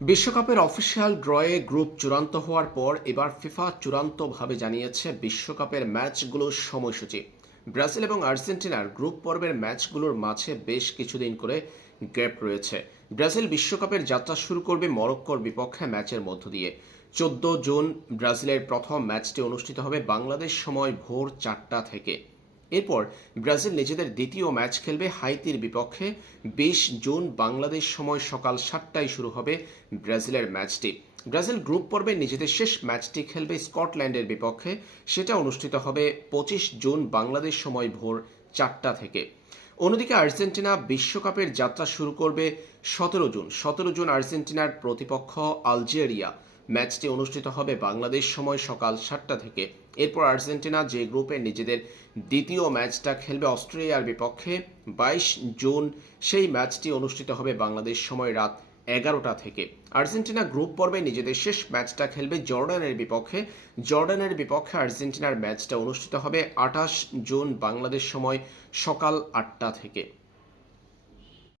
বিশ্বকাপের official ড্রয়ে group চূড়ান্ত হওয়ার পর এবার ফিফা চূড়ান্তভাবে জানিয়েছে বিশ্বকাপের ম্যাচগুলোর সময়সূচি। ব্রাজিল এবং আর্জেন্টিনার গ্রুপ পর্বের ম্যাচগুলোর মাঝে বেশ কিছুদিন করে গ্যাপ রয়েছে। ব্রাজিল বিশ্বকাপের যাত্রা শুরু করবে মরক্কোর বিপক্ষে ম্যাচের মধ্য দিয়ে। 14 জুন ব্রাজিলের প্রথম ম্যাচটি অনুষ্ঠিত হবে বাংলাদেশ সময় ভোর 4টা থেকে। এরপর ব্রাজিল নিজেদের দ্বিতীয় ম্যাচ খেলবে হাইতির বিপক্ষে। 20 জুন বাংলাদেশ সময় সকাল 7টায় শুরু হবে ব্রাজিলের ম্যাচটি। ব্রাজিল গ্রুপ পর্বে নিজেদের শেষ ম্যাচটি খেলবে স্কটল্যান্ডের বিপক্ষে। সেটা অনুষ্ঠিত হবে 25 জুন বাংলাদেশ সময় ভোর 4টা থেকে। অন্যদিকে আর্জেন্টিনা বিশ্বকাপের যাত্রা শুরু করবে 17 জুন। 17 জুন আর্জেন্টিনার প্রতিপক্ষ আলজেরিয়া। ম্যাচটি অনুষ্ঠিত হবে বাংলাদেশ সময় সকাল 7টা থেকে। এরপর আর্জেন্টিনা যে গ্রুপে নিজেদের দ্বিতীয় ম্যাচটা খেলবে অস্ট্রেলিয়ার বিপক্ষে 22 জুন। সেই ম্যাচটি অনুষ্ঠিত হবে বাংলাদেশ সময় রাত 11টা থেকে। আর্জেন্টিনা গ্রুপ পর্বে নিজেদের শেষ ম্যাচটা খেলবে জর্ডানের বিপক্ষে। জর্ডানের বিপক্ষে আর্জেন্টিনার ম্যাচটা অনুষ্ঠিত হবে 28 জুন বাংলাদেশ সময় সকাল 8টা থেকে।